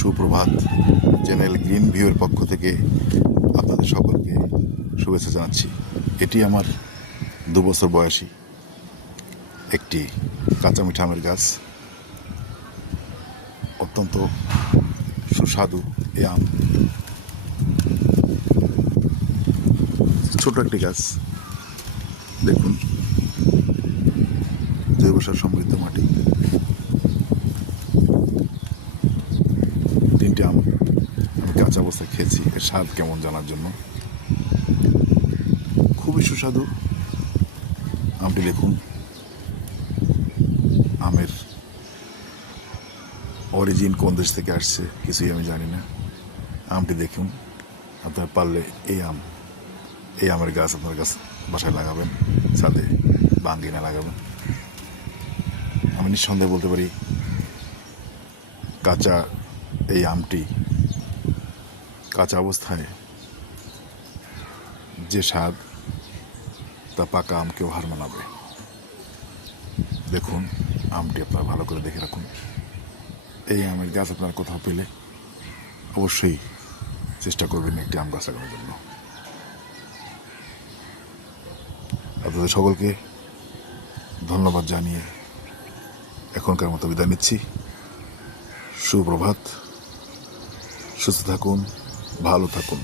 সুপ্রভাত। Channel green ভিউয়ের পক্ষ থেকে আপনাদের সকলকে শুভেচ্ছা জানাচ্ছি। এটি আমার 2 বছর বয়সী একটি কাঁচা মিঠা আমের গাছ। অত্যন্ত সুস্বাদু এই আম। ছোট একটি গাছ, দেখুন, জৈব সার সমৃদ্ধ মাটি। 3টে আম আমি কাঁচা অবস্থায় খেয়েছি, এর স্বাদ কেমন জানার জন্য। খুবই সুস্বাদু আমটি। দেখুন, আমের অরিজিন কোন দেশ থেকে আসছে কিছুই আমি জানি না। আমটি দেখুন, আপনারা পারলে এই আমের গাছ আপনার গাছ বাসায় লাগাবেন, ছাদে বা আঙ্গিনায় লাগাবেন। আমি নিঃসন্দেহে বলতে পারি, কাঁচা এই আমটি কাঁচা অবস্থায় যে স্বাদ, তা পাকা আমকেও হার মানাবে। দেখুন, আমটি আপনারা ভালো করে দেখে রাখুন। এই আমের গাছ আপনারা কোথাও পেলে অবশ্যই চেষ্টা করবেন একটি আম গাছ লাগানোর জন্য। আপনাদের সকলকে ধন্যবাদ জানিয়ে এখনকার মতো বিদায় নিচ্ছি। সুপ্রভাত। সুস্থ থাকুন, ভালো থাকুন।